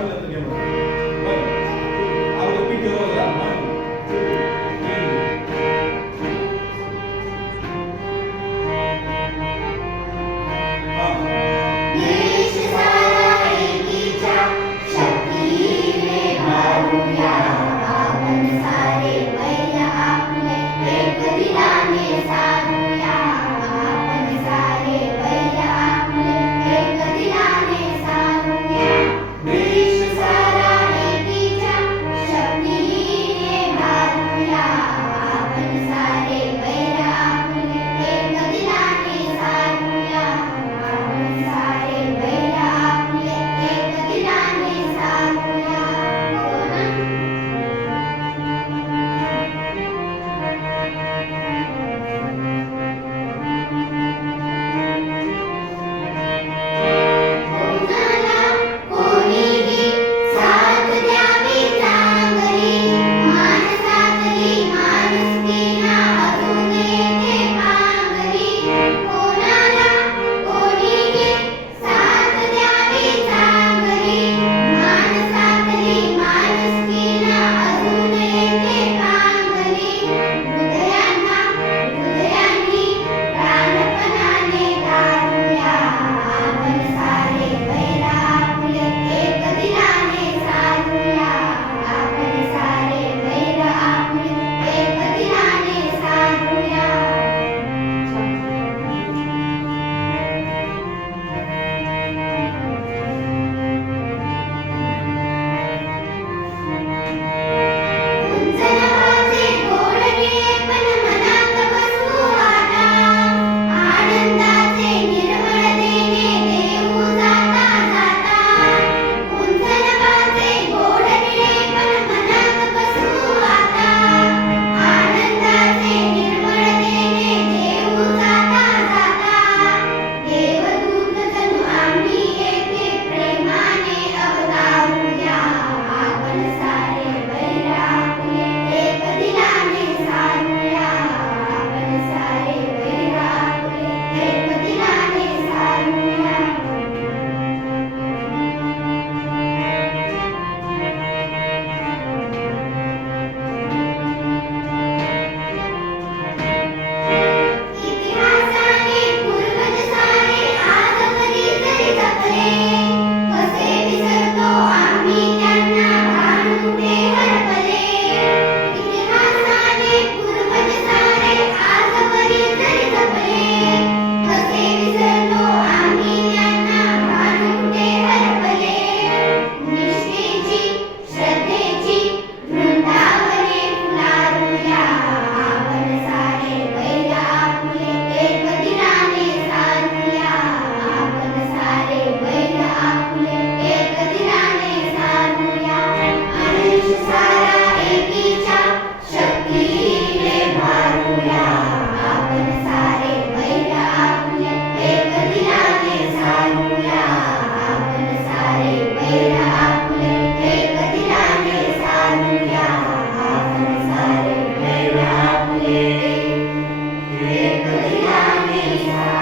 família também, mano. Great Bodhidharma.